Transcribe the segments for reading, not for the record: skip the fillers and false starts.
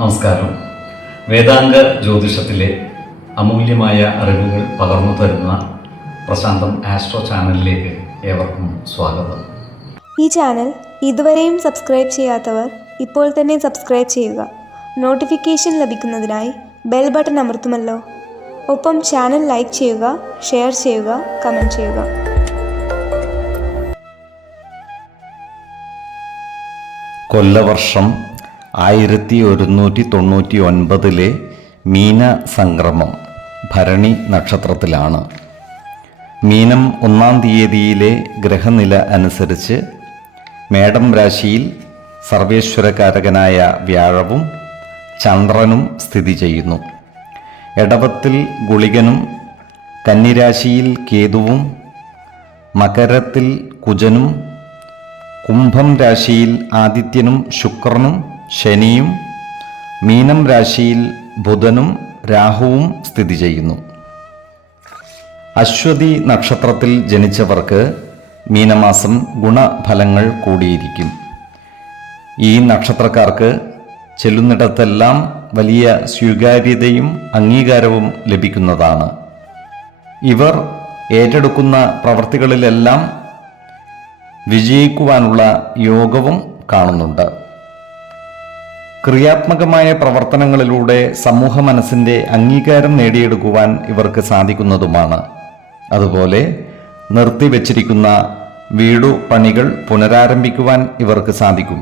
നമസ്കാരം. വേദാംഗ ജ്യോതിഷത്തിലെ അമൂല്യമായ അറിവുകൾ പകർന്നു തരുന്ന പ്രശാന്തം ആസ്ട്രോ ചാനലിലേക്ക് ഏവർക്കും സ്വാഗതം. ഈ ചാനൽ ഇതുവരെയും സബ്സ്ക്രൈബ് ചെയ്യാത്തവർ ഇപ്പോൾ തന്നെ സബ്സ്ക്രൈബ് ചെയ്യുക. നോട്ടിഫിക്കേഷൻ ലഭിക്കുന്നതിനായി ബെൽ ബട്ടൺ അമർത്തുമല്ലോ. ഒപ്പം ചാനൽ ലൈക്ക് ചെയ്യുക, ഷെയർ ചെയ്യുക, കമൻറ്റ് ചെയ്യുക. കൊല്ലവർഷം 1199 മീന സംക്രമം ഭരണി നക്ഷത്രത്തിലാണ്. മീനം 1-ാം തീയതിയിലെ ഗ്രഹനില അനുസരിച്ച് മേടം രാശിയിൽ സർവേശ്വരകാരകനായ വ്യാഴവും ചന്ദ്രനും സ്ഥിതി ചെയ്യുന്നു. എടവത്തിൽ ഗുളികനും, കന്നിരാശിയിൽ കേതുവും, മകരത്തിൽ കുജനും, കുംഭം രാശിയിൽ ആദിത്യനും ശുക്രനും ശനിയും, മീനം രാശിയിൽ ബുധനും രാഹുവും സ്ഥിതി ചെയ്യുന്നു. അശ്വതി നക്ഷത്രത്തിൽ ജനിച്ചവർക്ക് മീനമാസം ഗുണഫലങ്ങൾ കൂടിയിരിക്കും. ഈ നക്ഷത്രക്കാർക്ക് ചെല്ലുന്നിടത്തെല്ലാം വലിയ സ്വീകാര്യതയും അംഗീകാരവും ലഭിക്കുന്നതാണ്. ഇവർ ഏറ്റെടുക്കുന്ന പ്രവൃത്തികളിലെല്ലാം വിജയിക്കുവാനുള്ള യോഗവും കാണുന്നുണ്ട്. ക്രിയാത്മകമായ പ്രവർത്തനങ്ങളിലൂടെ സമൂഹ മനസ്സിൻ്റെ അംഗീകാരം നേടിയെടുക്കുവാൻ ഇവർക്ക് സാധിക്കുന്നതുമാണ്. അതുപോലെ നിർത്തിവെച്ചിരിക്കുന്ന വീടു പണികൾ പുനരാരംഭിക്കുവാൻ ഇവർക്ക് സാധിക്കും.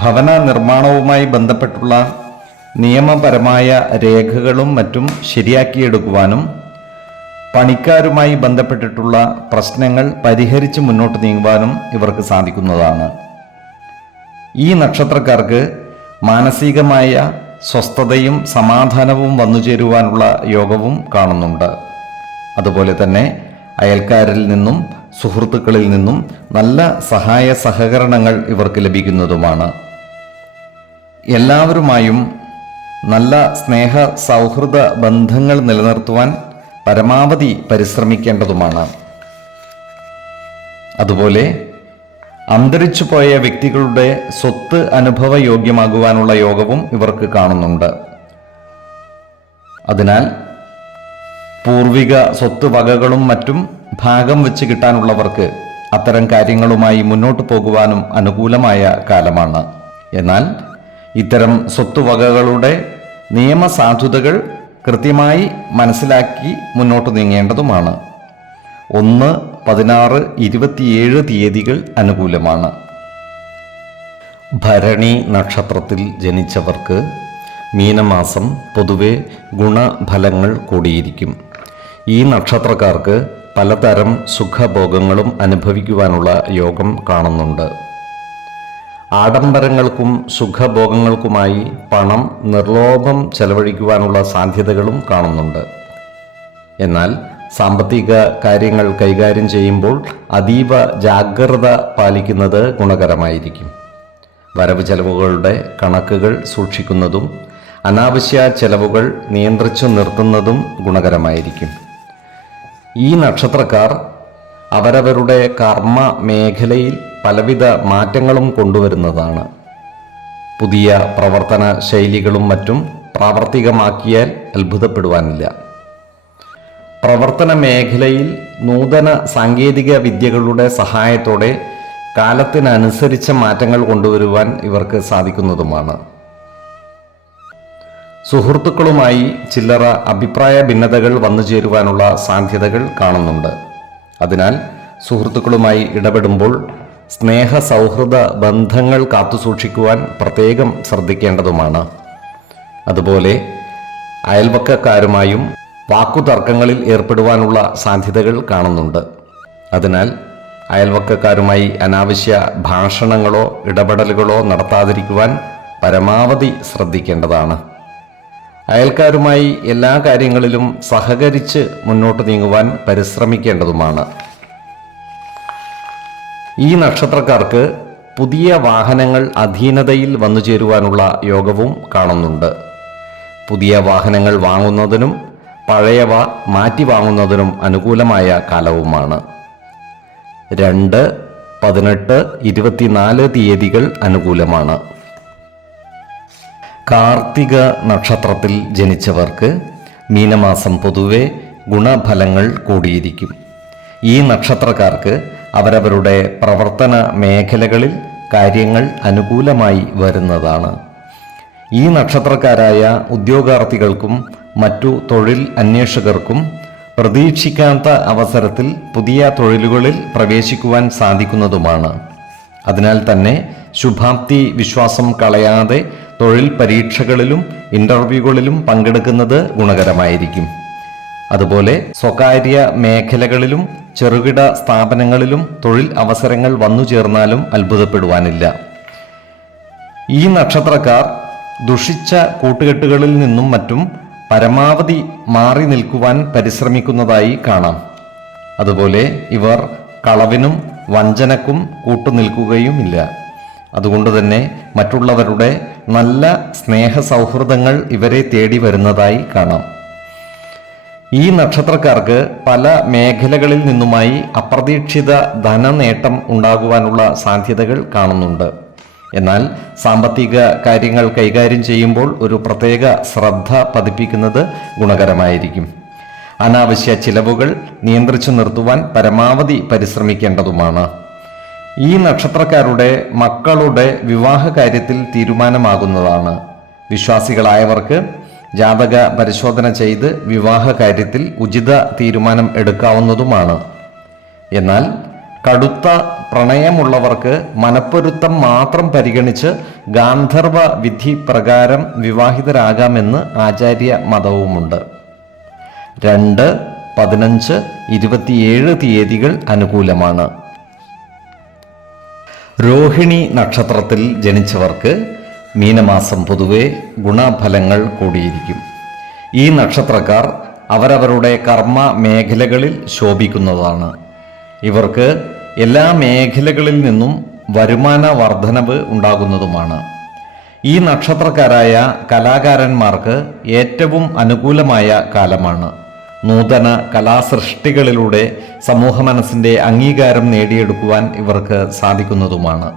ഭവന നിർമ്മാണവുമായി ബന്ധപ്പെട്ടുള്ള നിയമപരമായ രേഖകളും മറ്റും ശരിയാക്കിയെടുക്കുവാനും പണിക്കാരുമായി ബന്ധപ്പെട്ടിട്ടുള്ള പ്രശ്നങ്ങൾ പരിഹരിച്ച് മുന്നോട്ട് നീങ്ങുവാനും ഇവർക്ക് സാധിക്കുന്നതാണ്. ഈ നക്ഷത്രക്കാർക്ക് മാനസികമായ സ്വസ്ഥതയും സമാധാനവും വന്നുചേരുവാനുള്ള യോഗവും കാണുന്നുണ്ട്. അതുപോലെ തന്നെ അയൽക്കാരിൽ നിന്നും സുഹൃത്തുക്കളിൽ നിന്നും നല്ല സഹായ സഹകരണങ്ങൾ ഇവർക്ക് ലഭിക്കുന്നതുമാണ്. എല്ലാവരുമായും നല്ല സ്നേഹ സൗഹൃദ ബന്ധങ്ങൾ നിലനിർത്തുവാൻ പരമാവധി പരിശ്രമിക്കേണ്ടതുമാണ്. അതുപോലെ അന്തരിച്ചു പോയ വ്യക്തികളുടെ സ്വത്ത് അനുഭവയോഗ്യമാകുവാനുള്ള യോഗവും ഇവർക്ക് കാണുന്നുണ്ട്. അതിനാൽ പൂർവിക സ്വത്ത് വകകളും മറ്റും ഭാഗം വെച്ച് കിട്ടാനുള്ളവർക്ക് അത്തരം കാര്യങ്ങളുമായി മുന്നോട്ട് പോകുവാനും അനുകൂലമായ കാലമാണ്. എന്നാൽ ഇത്തരം സ്വത്തുവകകളുടെ നിയമസാധുതകൾ കൃത്യമായി മനസ്സിലാക്കി മുന്നോട്ട് നീങ്ങേണ്ടതുമാണ്. 1, 16, 27 തീയതികൾ അനുകൂലമാണ്. ഭരണി നക്ഷത്രത്തിൽ ജനിച്ചവർക്ക് മീനമാസം പൊതുവെ ഗുണഫലങ്ങൾ കൂടിയിരിക്കും. ഈ നക്ഷത്രക്കാർക്ക് പലതരം സുഖഭോഗങ്ങളും അനുഭവിക്കുവാനുള്ള യോഗം കാണുന്നുണ്ട്. ആഡംബരങ്ങൾക്കും സുഖഭോഗങ്ങൾക്കുമായി പണം നിർലോഭം ചെലവഴിക്കുവാനുള്ള സാധ്യതകളും കാണുന്നുണ്ട്. എന്നാൽ സാമ്പത്തിക കാര്യങ്ങൾ കൈകാര്യം ചെയ്യുമ്പോൾ അതീവ ജാഗ്രത പാലിക്കുന്നത് ഗുണകരമായിരിക്കും. വരവ് ചെലവുകളുടെ കണക്കുകൾ സൂക്ഷിക്കുന്നതും അനാവശ്യ ചെലവുകൾ നിയന്ത്രിച്ചു നിർത്തുന്നതും ഗുണകരമായിരിക്കും. ഈ നക്ഷത്രക്കാർ അവരവരുടെ കർമ്മ മേഖലയിൽ പലവിധ മാറ്റങ്ങളും കൊണ്ടുവരുന്നതാണ്. പുതിയ പ്രവർത്തന ശൈലികളും മറ്റും പ്രാവർത്തികമാക്കിയാൽ അത്ഭുതപ്പെടുവാനില്ല. പ്രവർത്തന മേഖലയിൽ നൂതന സാങ്കേതിക വിദ്യകളുടെ സഹായത്തോടെ കാലത്തിനനുസരിച്ച മാറ്റങ്ങൾ കൊണ്ടുവരുവാൻ ഇവർക്ക് സാധിക്കുന്നതുമാണ്. സുഹൃത്തുക്കളുമായി ചില്ലറ അഭിപ്രായ ഭിന്നതകൾ വന്നു ചേരുവാനുള്ള സാധ്യതകൾ കാണുന്നുണ്ട്. അതിനാൽ സുഹൃത്തുക്കളുമായി ഇടപെടുമ്പോൾ സ്നേഹ സൗഹൃദ ബന്ധങ്ങൾ കാത്തുസൂക്ഷിക്കുവാൻ പ്രത്യേകം ശ്രദ്ധിക്കേണ്ടതുമാണ്. അതുപോലെ അയൽവക്കക്കാരുമായും വാക്കുതർക്കങ്ങളിൽ ഏർപ്പെടുവാനുള്ള സാധ്യതകൾ കാണുന്നുണ്ട്. അതിനാൽ അയൽവക്കക്കാരുമായി അനാവശ്യ ഭാഷണങ്ങളോ ഇടപെടലുകളോ നടത്താതിരിക്കുവാൻ പരമാവധി ശ്രദ്ധിക്കേണ്ടതാണ്. അയൽക്കാരുമായി എല്ലാ കാര്യങ്ങളിലും സഹകരിച്ച് മുന്നോട്ട് നീങ്ങുവാൻ പരിശ്രമിക്കേണ്ടതുമാണ്. ഈ നക്ഷത്രക്കാർക്ക് പുതിയ വാഹനങ്ങൾ അധീനതയിൽ വന്നു ചേരുവാനുള്ള യോഗവും കാണുന്നുണ്ട്. പുതിയ വാഹനങ്ങൾ വാങ്ങുന്നതിനും പഴയവ മാറ്റി വാങ്ങുന്നതിനും അനുകൂലമായ കാലവുമാണ്. 2, 18, 24 തീയതികൾ അനുകൂലമാണ്. കാർത്തിക നക്ഷത്രത്തിൽ ജനിച്ചവർക്ക് മീനമാസം പൊതുവെ ഗുണഫലങ്ങൾ കൂടിയിരിക്കും. ഈ നക്ഷത്രക്കാർക്ക് അവരവരുടെ പ്രവർത്തന മേഖലകളിൽ കാര്യങ്ങൾ അനുകൂലമായി വരുന്നതാണ്. ഈ നക്ഷത്രക്കാരായ ഉദ്യോഗാർത്ഥികൾക്കും മറ്റു തൊഴിൽ അന്വേഷകർക്കും പ്രതീക്ഷിക്കാത്ത അവസരത്തിൽ പുതിയ തൊഴിലുകളിൽ പ്രവേശിക്കുവാൻ സാധിക്കുന്നതുമാണ്. അതിനാൽ തന്നെ ശുഭാപ്തി വിശ്വാസം കളയാതെ തൊഴിൽ പരീക്ഷകളിലും ഇൻ്റർവ്യൂകളിലും പങ്കെടുക്കുന്നത് ഗുണകരമായിരിക്കും. അതുപോലെ സ്വകാര്യ മേഖലകളിലും ചെറുകിട സ്ഥാപനങ്ങളിലും തൊഴിൽ അവസരങ്ങൾ വന്നു ചേർന്നാലും അത്ഭുതപ്പെടുവാനില്ല. ഈ നക്ഷത്രക്കാർ ദുഷിച്ച കൂട്ടുകെട്ടുകളിൽ നിന്നും മറ്റും പരമാവധി മാറി നിൽക്കുവാൻ പരിശ്രമിക്കുന്നതായി കാണാം. അതുപോലെ ഇവർ കളവിനും വഞ്ചനക്കും കൂട്ടുനിൽക്കുകയുമില്ല. അതുകൊണ്ട് തന്നെ മറ്റുള്ളവരുടെ നല്ല സ്നേഹ സൗഹൃദങ്ങൾ ഇവരെ തേടി വരുന്നതായി കാണാം. ഈ നക്ഷത്രക്കാർക്ക് പല മേഖലകളിൽ നിന്നുമായി അപ്രതീക്ഷിത ധനനേട്ടം ഉണ്ടാകുവാനുള്ള സാധ്യതകൾ കാണുന്നുണ്ട്. എന്നാൽ സാമ്പത്തിക കാര്യങ്ങൾ കൈകാര്യം ചെയ്യുമ്പോൾ ഒരു പ്രത്യേക ശ്രദ്ധ പതിപ്പിക്കുന്നത് ഗുണകരമായിരിക്കും. അനാവശ്യ ചിലവുകൾ നിയന്ത്രിച്ചു നിർത്തുവാൻ പരമാവധി പരിശ്രമിക്കേണ്ടതുമാണ്. ഈ നക്ഷത്രക്കാരുടെ മക്കളുടെ വിവാഹ കാര്യത്തിൽ തീരുമാനമാകുന്നതാണ്. വിശ്വാസികളായവർക്ക് ജാതക പരിശോധന ചെയ്ത് വിവാഹ കാര്യത്തിൽ ഉചിത തീരുമാനം എടുക്കാവുന്നതുമാണ്. എന്നാൽ കടുത്ത പ്രണയമുള്ളവർക്ക് മനപ്പൊരുത്തം മാത്രം പരിഗണിച്ച് ഗാന്ധർവ വിധി പ്രകാരം വിവാഹിതരാകാമെന്ന് ആചാര്യ മതവുമുണ്ട്. 2, 15, 27 തീയതികൾ അനുകൂലമാണ്. രോഹിണി നക്ഷത്രത്തിൽ ജനിച്ചവർക്ക് മീനമാസം പൊതുവെ ഗുണഫലങ്ങൾ കൂടിയിരിക്കും. ഈ നക്ഷത്രക്കാർ അവരവരുടെ കർമ്മ മേഖലകളിൽ ശോഭിക്കുന്നതാണ്. ഇവർക്ക് എല്ലാ മേഖലകളിൽ നിന്നും വരുമാന വർധനവ് ഉണ്ടാകുന്നതുമാണ്. ഈ നക്ഷത്രക്കാരായ കലാകാരന്മാർക്ക് ഏറ്റവും അനുകൂലമായ കാലമാണ്. നൂതന കലാസൃഷ്ടികളിലൂടെ സമൂഹ മനസ്സിൻ്റെ അംഗീകാരം നേടിയെടുക്കുവാൻ ഇവർക്ക് സാധിക്കുന്നതുമാണ്.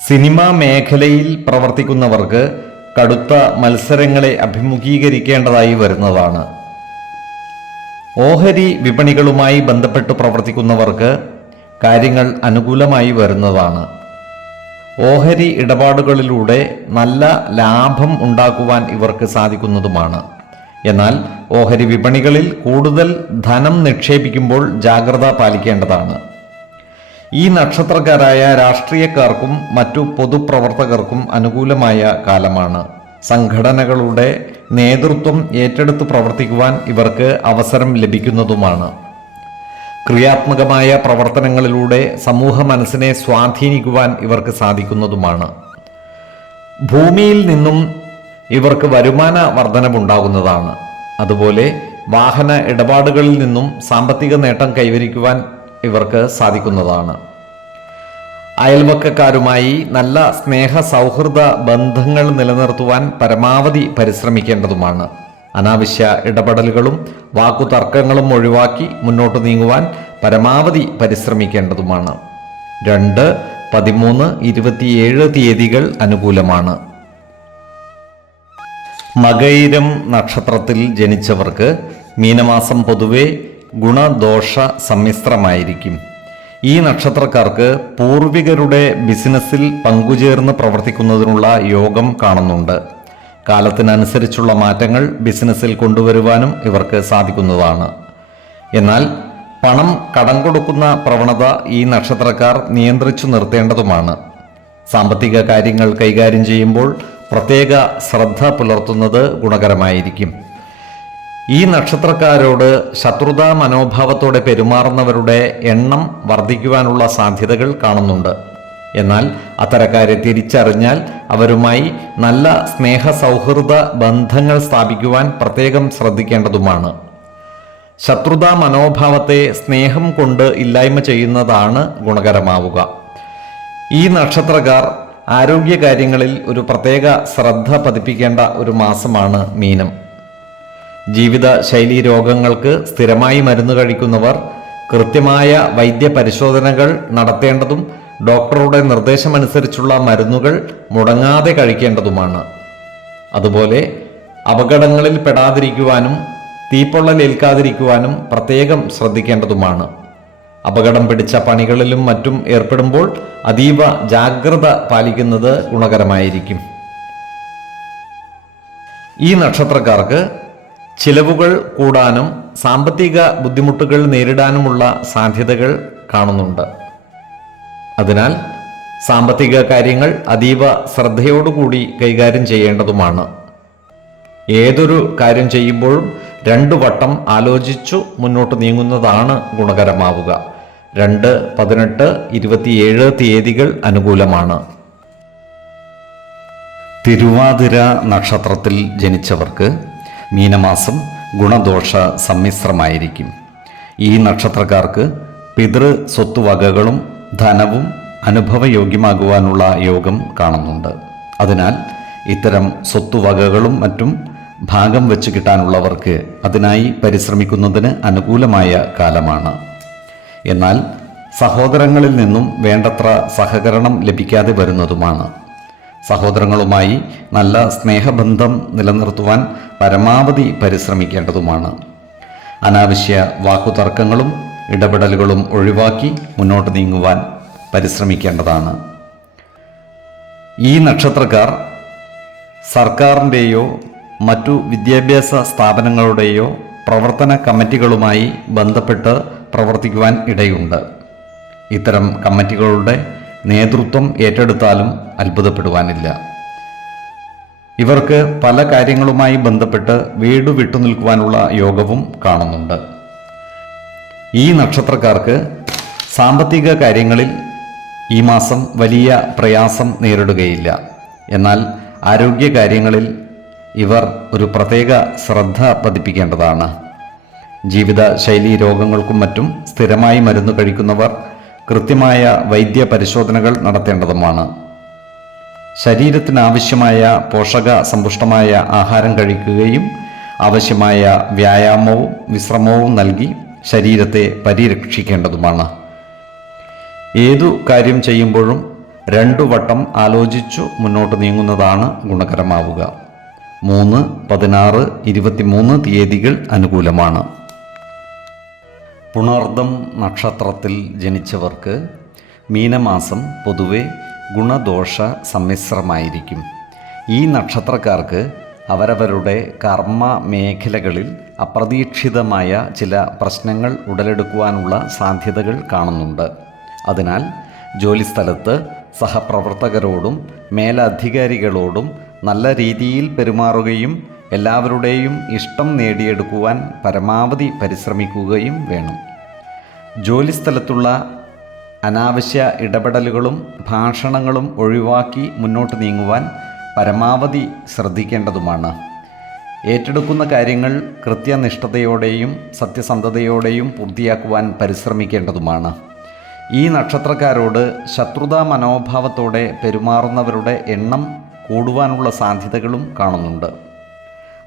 സിനിമാ മേഖലയിൽ പ്രവർത്തിക്കുന്നവർക്ക് കടുത്ത മത്സരങ്ങളെ അഭിമുഖീകരിക്കേണ്ടതായി വരുന്നതാണ്. ഓഹരി വിപണികളുമായി ബന്ധപ്പെട്ട് പ്രവർത്തിക്കുന്നവർക്ക് കാര്യങ്ങൾ അനുകൂലമായി വരുന്നതാണ്. ഓഹരി ഇടപാടുകളിലൂടെ നല്ല ലാഭം ഉണ്ടാക്കുവാൻ ഇവർക്ക് സാധിക്കുന്നതുമാണ്. എന്നാൽ ഓഹരി വിപണികളിൽ കൂടുതൽ ധനം നിക്ഷേപിക്കുമ്പോൾ ജാഗ്രത പാലിക്കേണ്ടതാണ്. ഈ നക്ഷത്രക്കാരായ രാഷ്ട്രീയക്കാർക്കും മറ്റു പൊതുപ്രവർത്തകർക്കും അനുകൂലമായ കാലമാണ്. സംഘടനകളുടെ നേതൃത്വം ഏറ്റെടുത്ത് പ്രവർത്തിക്കുവാൻ ഇവർക്ക് അവസരം ലഭിക്കുന്നതുമാണ്. ക്രിയാത്മകമായ പ്രവർത്തനങ്ങളിലൂടെ സമൂഹ മനസ്സിനെ സ്വാധീനിക്കുവാൻ ഇവർക്ക് സാധിക്കുന്നതുമാണ്. ഭൂമിയിൽ നിന്നും ഇവർക്ക് വരുമാന വർധനവുണ്ടാകുന്നതാണ്. അതുപോലെ വാഹന ഇടപാടുകളിൽ നിന്നും സാമ്പത്തിക നേട്ടം കൈവരിക്കുവാൻ ഇവർക്ക് സാധിക്കുന്നതാണ്. അയൽവക്കക്കാരുമായി നല്ല സ്നേഹ സൗഹൃദ ബന്ധങ്ങൾ നിലനിർത്തുവാൻ പരമാവധി പരിശ്രമിക്കേണ്ടതുമാണ്. അനാവശ്യ ഇടപെടലുകളും വാക്കുതർക്കങ്ങളും ഒഴിവാക്കി മുന്നോട്ട് നീങ്ങുവാൻ പരമാവധി പരിശ്രമിക്കേണ്ടതുമാണ്. 2, 13, 27 തീയതികൾ അനുകൂലമാണ്. മകയിരം നക്ഷത്രത്തിൽ ജനിച്ചവർക്ക് മീനമാസം പൊതുവെ ഗുണദോഷ സമ്മിശ്രമായിരിക്കും. ഈ നക്ഷത്രക്കാർക്ക് പൂർവികരുടെ ബിസിനസ്സിൽ പങ്കുചേർന്ന് പ്രവർത്തിക്കുന്നതിനുള്ള യോഗം കാണുന്നുണ്ട്. കാലത്തിനനുസരിച്ചുള്ള മാറ്റങ്ങൾ ബിസിനസ്സിൽ കൊണ്ടുവരുവാനും ഇവർക്ക് സാധിക്കുന്നതാണ്. എന്നാൽ പണം കടം കൊടുക്കുന്ന പ്രവണത ഈ നക്ഷത്രക്കാർ നിയന്ത്രിച്ചു നിർത്തേണ്ടതുമാണ്. സാമ്പത്തിക കാര്യങ്ങൾ കൈകാര്യം ചെയ്യുമ്പോൾ പ്രത്യേക ശ്രദ്ധ പുലർത്തുന്നത് ഗുണകരമായിരിക്കും. ഈ നക്ഷത്രക്കാരോട് ശത്രുതാ മനോഭാവത്തോടെ പെരുമാറുന്നവരുടെ എണ്ണം വർദ്ധിക്കുവാനുള്ള സാധ്യതകൾ കാണുന്നുണ്ട്. എന്നാൽ അത്തരക്കാരെ തിരിച്ചറിഞ്ഞാൽ അവരുമായി നല്ല സ്നേഹ സൗഹൃദ ബന്ധങ്ങൾ സ്ഥാപിക്കുവാൻ പ്രത്യേകം ശ്രദ്ധിക്കേണ്ടതുമാണ്. ശത്രുതാ മനോഭാവത്തെ സ്നേഹം കൊണ്ട് ഇല്ലായ്മ ചെയ്യുന്നതാണ് ഗുണകരമാവുക. ഈ നക്ഷത്രക്കാർ ആരോഗ്യകാര്യങ്ങളിൽ ഒരു പ്രത്യേക ശ്രദ്ധ പതിപ്പിക്കേണ്ട ഒരു മാസമാണ് മീനം. ജീവിതശൈലീ രോഗങ്ങൾക്ക് സ്ഥിരമായി മരുന്ന് കഴിക്കുന്നവർ കൃത്യമായ വൈദ്യപരിശോധനകൾ നടത്തേണ്ടതും ഡോക്ടറുടെ നിർദ്ദേശമനുസരിച്ചുള്ള മരുന്നുകൾ മുടങ്ങാതെ കഴിക്കേണ്ടതുമാണ്. അതുപോലെ അപകടങ്ങളിൽ പെടാതിരിക്കുവാനും തീപ്പൊള്ളലേൽക്കാതിരിക്കുവാനും പ്രത്യേകം ശ്രദ്ധിക്കേണ്ടതുമാണ്. അപകടം പിടിച്ച പണികളിലും മറ്റും ഏർപ്പെടുമ്പോൾ അതീവ ജാഗ്രത പാലിക്കുന്നത് ഗുണകരമായിരിക്കും. ഈ നക്ഷത്രക്കാർക്ക് ചിലവുകൾ കൂടാനും സാമ്പത്തിക ബുദ്ധിമുട്ടുകൾ നേരിടാനുമുള്ള സാധ്യതകൾ കാണുന്നുണ്ട്. അതിനാൽ സാമ്പത്തിക കാര്യങ്ങൾ അതീവ ശ്രദ്ധയോടുകൂടി കൈകാര്യം ചെയ്യേണ്ടതുമാണ്. ഏതൊരു കാര്യം ചെയ്യുമ്പോഴും 2 വട്ടം ആലോചിച്ചു മുന്നോട്ട് നീങ്ങുന്നതാണ് ഗുണകരമാവുക. 2, 18, 27 തീയതികൾ അനുകൂലമാണ്. തിരുവാതിര നക്ഷത്രത്തിൽ ജനിച്ചവർക്ക് മീനമാസം ഗുണദോഷ സമ്മിശ്രമായിരിക്കും. ഈ നക്ഷത്രക്കാർക്ക് പിതൃ സ്വത്തുവകകളും ധനവും അനുഭവയോഗ്യമാകുവാനുള്ള യോഗം കാണുന്നുണ്ട്. അതിനാൽ ഇത്തരം സ്വത്തുവകകളും മറ്റും ഭാഗം വെച്ച് കിട്ടാനുള്ളവർക്ക് അതിനായി പരിശ്രമിക്കുന്നതിന് അനുകൂലമായ കാലമാണ്. എന്നാൽ സഹോദരങ്ങളിൽ നിന്നും വേണ്ടത്ര സഹകരണം ലഭിക്കാതെ വരുന്നതുമാണ്. സഹോദരങ്ങളുമായി നല്ല സ്നേഹബന്ധം നിലനിർത്തുവാൻ പരമാവധി പരിശ്രമിക്കേണ്ടതുമാണ്. അനാവശ്യ വാക്കുതർക്കങ്ങളും ഇടപെടലുകളും ഒഴിവാക്കി മുന്നോട്ട് നീങ്ങുവാൻ പരിശ്രമിക്കേണ്ടതാണ്. ഈ നക്ഷത്രക്കാർ സർക്കാരിൻ്റെയോ മറ്റു വിദ്യാഭ്യാസ സ്ഥാപനങ്ങളുടെയോ പ്രവർത്തന കമ്മിറ്റികളുമായി ബന്ധപ്പെട്ട് പ്രവർത്തിക്കുവാൻ ഇടയുണ്ട്. ഇത്തരം കമ്മിറ്റികളുടെ നേതൃത്വം ഏറ്റെടുത്താലും അത്ഭുതപ്പെടുവാനില്ല. ഇവർക്ക് പല കാര്യങ്ങളുമായി ബന്ധപ്പെട്ട് വീട് വിട്ടുനിൽക്കുവാനുള്ള യോഗവും കാണുന്നുണ്ട്. ഈ നക്ഷത്രക്കാർക്ക് സാമ്പത്തിക കാര്യങ്ങളിൽ ഈ മാസം വലിയ പ്രയാസം നേരിടുകയില്ല. എന്നാൽ ആരോഗ്യകാര്യങ്ങളിൽ ഇവർ ഒരു പ്രത്യേക ശ്രദ്ധ പതിപ്പിക്കേണ്ടതാണ്. ജീവിതശൈലീ രോഗങ്ങൾക്കും മറ്റും സ്ഥിരമായി മരുന്ന് കഴിക്കുന്നവർ കൃത്യമായ വൈദ്യ പരിശോധനകൾ നടത്തേണ്ടതുമാണ്. ശരീരത്തിനാവശ്യമായ പോഷക സമ്പുഷ്ടമായ ആഹാരം കഴിക്കുകയും ആവശ്യമായ വ്യായാമവും വിശ്രമവും നൽകി ശരീരത്തെ പരിരക്ഷിക്കേണ്ടതുമാണ്. ഏതു കാര്യം ചെയ്യുമ്പോഴും 2 വട്ടം ആലോചിച്ചു മുന്നോട്ട് നീങ്ങുന്നതാണ് ഗുണകരമാവുക. 3, 16, 23 തീയതികൾ അനുകൂലമാണ്. പുണർദം നക്ഷത്രത്തിൽ ജനിച്ചവർക്ക് മീനമാസം പൊതുവെ ഗുണദോഷ സമ്മിശ്രമായിരിക്കും. ഈ നക്ഷത്രക്കാർക്ക് അവരവരുടെ കർമ്മ മേഖലകളിൽ അപ്രതീക്ഷിതമായ ചില പ്രശ്നങ്ങൾ ഉടലെടുക്കുവാനുള്ള സാധ്യതകൾ കാണുന്നുണ്ട്. അതിനാൽ ജോലിസ്ഥലത്ത് സഹപ്രവർത്തകരോടും മേലധികാരികളോടും നല്ല രീതിയിൽ പെരുമാറുകയും എല്ലാവരുടെയും ഇഷ്ടം നേടിയെടുക്കുവാൻ പരമാവധി പരിശ്രമിക്കുകയും വേണം. ജോലിസ്ഥലത്തുള്ള അനാവശ്യ ഇടപെടലുകളും ഭാഷണങ്ങളും ഒഴിവാക്കി മുന്നോട്ട് നീങ്ങുവാൻ പരമാവധി ശ്രദ്ധിക്കേണ്ടതുമാണ്. ഏറ്റെടുക്കുന്ന കാര്യങ്ങൾ കൃത്യനിഷ്ഠതയോടെയും സത്യസന്ധതയോടെയും പൂർത്തിയാക്കുവാൻ പരിശ്രമിക്കേണ്ടതുമാണ്. ഈ നക്ഷത്രക്കാരോട് ശത്രുതാ മനോഭാവത്തോടെ പെരുമാറുന്നവരുടെ എണ്ണം കൂടുവാനുള്ള സാധ്യതകളും കാണുന്നുണ്ട്.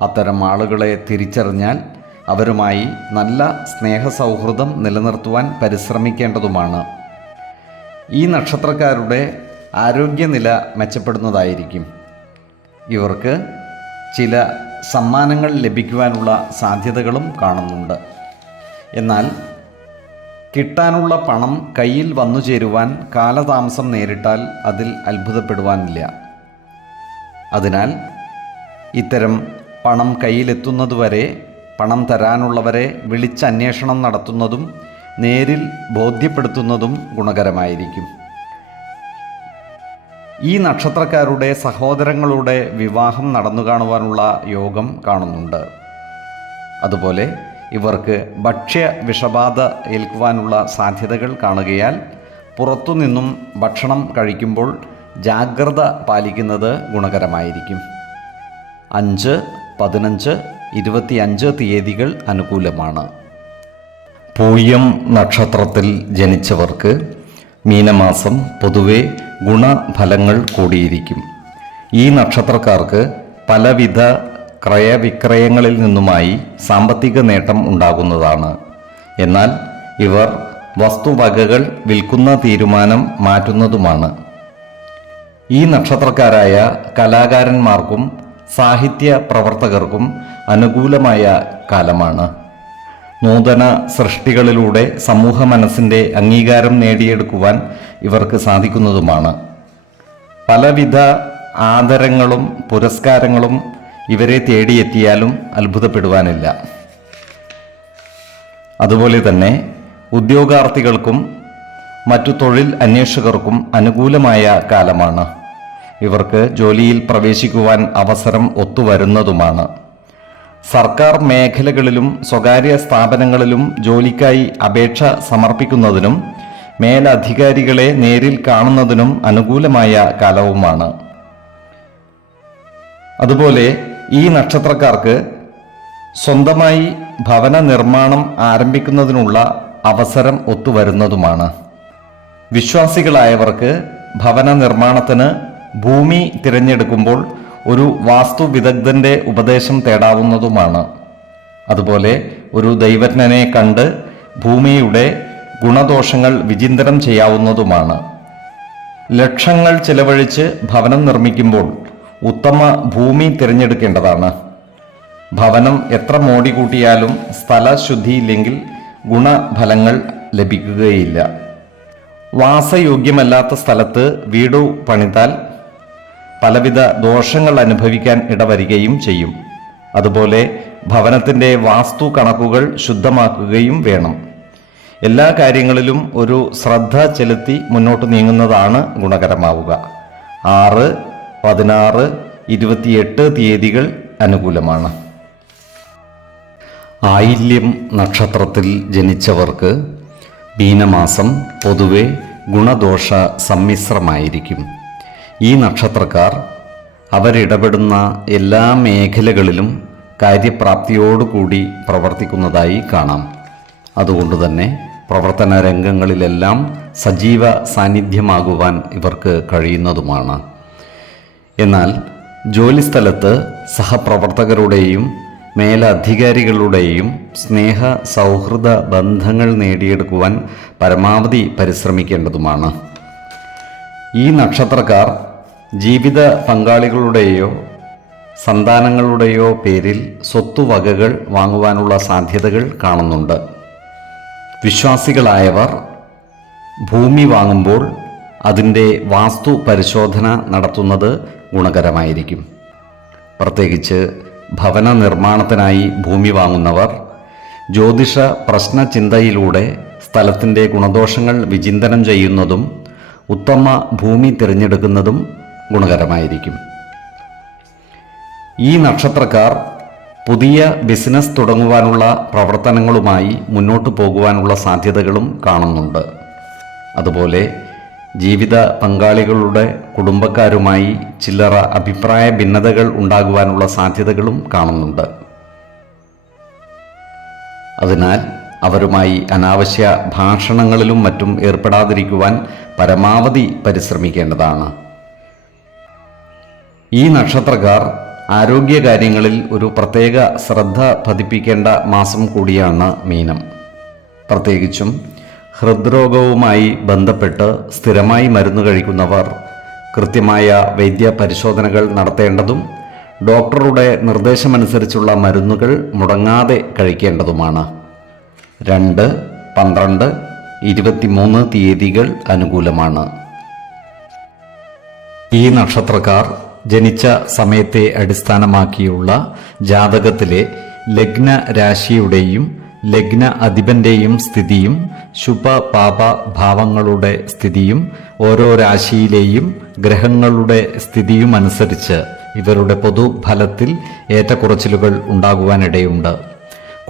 അത്തരം ആളുകളെ തിരിച്ചറിഞ്ഞാൽ അവരുമായി നല്ല സ്നേഹസൗഹൃദം നിലനിർത്തുവാൻ പരിശ്രമിക്കേണ്ടതുമാണ്. ഈ നക്ഷത്രക്കാരുടെ ആരോഗ്യനില മെച്ചപ്പെടുന്നതായിരിക്കും. ഇവർക്ക് ചില സമ്മാനങ്ങൾ ലഭിക്കുവാനുള്ള സാധ്യതകളും കാണുന്നുണ്ട്. എന്നാൽ കിട്ടാനുള്ള പണം കയ്യിൽ വന്നു ചേരുവാൻ കാലതാമസം നേരിട്ടാൽ അതിൽ അത്ഭുതപ്പെടുവാനില്ല. അതിനാൽ ഇത്തരം പണം കയ്യിലെത്തുന്നതുവരെ പണം തരാനുള്ളവരെ വിളിച്ചന്വേഷണം നടത്തുന്നതും നേരിൽ ബോധ്യപ്പെടുത്തുന്നതും ഗുണകരമായിരിക്കും. ഈ നക്ഷത്രക്കാരുടെ സഹോദരങ്ങളുടെ വിവാഹം നടന്നു കാണുവാനുള്ള യോഗം കാണുന്നുണ്ട്. അതുപോലെ ഇവർക്ക് ഭക്ഷ്യ വിഷബാധ ഏൽക്കുവാനുള്ള സാധ്യതകൾ കാണുകയാൽ പുറത്തുനിന്നും ഭക്ഷണം കഴിക്കുമ്പോൾ ജാഗ്രത പാലിക്കുന്നത് ഗുണകരമായിരിക്കും. 5, 15, 25 തീയതികൾ അനുകൂലമാണ്. പൂയം നക്ഷത്രത്തിൽ ജനിച്ചവർക്ക് മീനമാസം പൊതുവെ ഗുണഫലങ്ങൾ കൂടിയിരിക്കും. ഈ നക്ഷത്രക്കാർക്ക് പലവിധ ക്രയവിക്രയങ്ങളിൽ നിന്നുമായി സാമ്പത്തിക നേട്ടം ഉണ്ടാകുന്നതാണ്. എന്നാൽ ഇവർ വസ്തുവകകൾ വിൽക്കുന്ന തീരുമാനം മാറ്റുന്നതുമാണ്. ഈ നക്ഷത്രക്കാരായ കലാകാരന്മാർക്കും സാഹിത്യ പ്രവർത്തകർക്കും അനുകൂലമായ കാലമാണ്. നൂതന സൃഷ്ടികളിലൂടെ സമൂഹ മനസ്സിൻ്റെ അംഗീകാരം നേടിയെടുക്കുവാൻ ഇവർക്ക് സാധിക്കുന്നതുമാണ്. പലവിധ ആദരങ്ങളും പുരസ്കാരങ്ങളും ഇവരെ തേടിയെത്തിയാലും അത്ഭുതപ്പെടുവാനില്ല. അതുപോലെ തന്നെ ഉദ്യോഗാർത്ഥികൾക്കും മറ്റു തൊഴിൽ അന്വേഷകർക്കും അനുകൂലമായ കാലമാണ്. ഇവർക്ക് ജോലിയിൽ പ്രവേശിക്കുവാൻ അവസരം ഒത്തുവരുന്നതുമാണ്. സർക്കാർ മേഖലകളിലും സ്വകാര്യ സ്ഥാപനങ്ങളിലും ജോലിക്കായി അപേക്ഷ സമർപ്പിക്കുന്നതിനും മേലധികാരികളെ നേരിൽ കാണുന്നതിനും അനുകൂലമായ കാലവുമാണ്. അതുപോലെ ഈ നക്ഷത്രക്കാർക്ക് സ്വന്തമായി ഭവന നിർമ്മാണം ആരംഭിക്കുന്നതിനുള്ള അവസരം ഒത്തുവരുന്നതുമാണ്. വിശ്വാസികളായവർക്ക് ഭവന നിർമ്മാണത്തിന് ഭൂമി തിരഞ്ഞെടുക്കുമ്പോൾ ഒരു വാസ്തു വിദഗ്ധന്റെ ഉപദേശം തേടാവുന്നതുമാണ്. അതുപോലെ ഒരു ദൈവജ്ഞനെ കണ്ട് ഭൂമിയുടെ ഗുണദോഷങ്ങൾ വിചിന്തനം ചെയ്യാവുന്നതുമാണ്. ലക്ഷങ്ങൾ ചെലവഴിച്ച് ഭവനം നിർമ്മിക്കുമ്പോൾ ഉത്തമ ഭൂമി തിരഞ്ഞെടുക്കേണ്ടതാണ്. ഭവനം എത്ര മോടി കൂട്ടിയാലും സ്ഥലശുദ്ധിയില്ലെങ്കിൽ ഗുണഫലങ്ങൾ ലഭിക്കുകയില്ല. വാസയോഗ്യമല്ലാത്ത സ്ഥലത്ത് വീടു പണിതാൽ പലവിധ ദോഷങ്ങൾ അനുഭവിക്കാൻ ഇടവരികയും ചെയ്യും. അതുപോലെ ഭവനത്തിൻ്റെ വാസ്തു കണക്കുകൾ ശുദ്ധമാക്കുകയും വേണം. എല്ലാ കാര്യങ്ങളിലും ഒരു ശ്രദ്ധ ചെലുത്തി മുന്നോട്ട് നീങ്ങുന്നതാണ് ഗുണകരമാവുക. 6, 16, 28 തീയതികൾ അനുകൂലമാണ്. ആയില്യം നക്ഷത്രത്തിൽ ജനിച്ചവർക്ക് മീനമാസം പൊതുവെ ഗുണദോഷ സമ്മിശ്രമായിരിക്കും. ഈ നക്ഷത്രക്കാർ അവരിടപെടുന്ന എല്ലാ മേഖലകളിലും കാര്യപ്രാപ്തിയോടുകൂടി പ്രവർത്തിക്കുന്നതായി കാണാം. അതുകൊണ്ടുതന്നെ പ്രവർത്തന രംഗങ്ങളിലെല്ലാം സജീവ സാന്നിധ്യമാകുവാൻ ഇവർക്ക് കഴിയുന്നതുമാണ്. എന്നാൽ ജോലിസ്ഥലത്ത് സഹപ്രവർത്തകരുടെയും മേലധികാരികളുടെയും സ്നേഹ സൗഹൃദ ബന്ധങ്ങൾ നേടിയെടുക്കുവാൻ പരമാവധി പരിശ്രമിക്കേണ്ടതുമാണ്. ഈ നക്ഷത്രക്കാർ ജീവിത പങ്കാളികളുടെയോ സന്താനങ്ങളുടെയോ പേരിൽ സ്വത്തുവകകൾ വാങ്ങുവാനുള്ള സാധ്യതകൾ കാണുന്നുണ്ട്. വിശ്വാസികളായവർ ഭൂമി വാങ്ങുമ്പോൾ അതിൻ്റെ വാസ്തു പരിശോധന നടത്തുന്നത് ഗുണകരമായിരിക്കും. പ്രത്യേകിച്ച് ഭവന നിർമ്മാണത്തിനായി ഭൂമി വാങ്ങുന്നവർ ജ്യോതിഷ പ്രശ്നചിന്തയിലൂടെ സ്ഥലത്തിൻ്റെ ഗുണദോഷങ്ങൾ വിചിന്തനം ചെയ്യുന്നതും ഉത്തമ ഭൂമി തിരഞ്ഞെടുക്കുന്നതും ഗുണകരമായിരിക്കും. ഈ നക്ഷത്രക്കാർ പുതിയ ബിസിനസ് തുടങ്ങുവാനുള്ള പ്രവർത്തനങ്ങളുമായി മുന്നോട്ട് പോകുവാനുള്ള സാധ്യതകളും കാണുന്നുണ്ട്. അതുപോലെ ജീവിത പങ്കാളികളുടെ കുടുംബക്കാരുമായി ചില്ലറ അഭിപ്രായ ഭിന്നതകൾ ഉണ്ടാകുവാനുള്ള സാധ്യതകളും കാണുന്നുണ്ട്. അതിനാൽ അവരുമായി അനാവശ്യ ഭാഷണങ്ങളിലും മറ്റും ഏർപ്പെടാതിരിക്കുവാൻ പരമാവധി പരിശ്രമിക്കേണ്ടതാണ്. ഈ നക്ഷത്രക്കാർ ആരോഗ്യകാര്യങ്ങളിൽ ഒരു പ്രത്യേക ശ്രദ്ധ പതിപ്പിക്കേണ്ട മാസം കൂടിയാണ് മീനം. പ്രത്യേകിച്ചും ഹൃദ്രോഗവുമായി ബന്ധപ്പെട്ട് സ്ഥിരമായി മരുന്ന് കഴിക്കുന്നവർ കൃത്യമായ വൈദ്യ പരിശോധനകൾ നടത്തേണ്ടതും ഡോക്ടറുടെ നിർദ്ദേശമനുസരിച്ചുള്ള മരുന്നുകൾ മുടങ്ങാതെ കഴിക്കേണ്ടതുമാണ്. 2, 12, 23 തീയതികൾ അനുകൂലമാണ്. ഈ നക്ഷത്രക്കാർ ജനിച്ച സമയത്തെ അടിസ്ഥാനമാക്കിയുള്ള ജാതകത്തിലെ ലഗ്ന രാശിയുടെയും ലഗ്ന അധിപന്റെയും സ്ഥിതിയും ശുഭ പാപ ഭാവങ്ങളുടെ സ്ഥിതിയും ഓരോ രാശിയിലെയും ഗ്രഹങ്ങളുടെ സ്ഥിതിയും അനുസരിച്ച് ഇവരുടെ പൊതുഫലത്തിൽ ഏറ്റക്കുറച്ചിലുകൾ ഉണ്ടാകുവാനിടയുണ്ട്.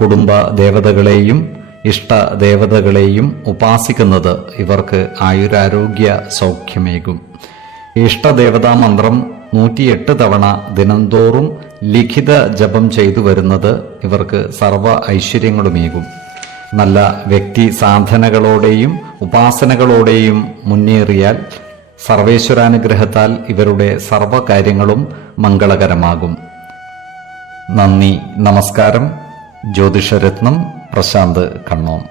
കുടുംബ ദേവതകളെയും ഇഷ്ട ദേവതകളെയും ഉപാസിക്കുന്നത് ഇവർക്ക് ആയുരാരോഗ്യ സൗഖ്യമേകും. ഇഷ്ടദേവതാ മന്ത്രം 108 തവണ ദിനംതോറും ലിഖിത ജപം ചെയ്തു വരുന്നത് ഇവർക്ക് സർവ ഐശ്വര്യങ്ങളുമേകും. നല്ല വ്യക്തി സാധനകളോടെയും ഉപാസനകളോടെയും മുന്നേറിയാൽ സർവേശ്വരാനുഗ്രഹത്താൽ ഇവരുടെ സർവകാര്യങ്ങളും മംഗളകരമാകും. നന്ദി, നമസ്കാരം. ജ്യോതിഷരത്നം പ്രശാന്ത് കണ്ണോം.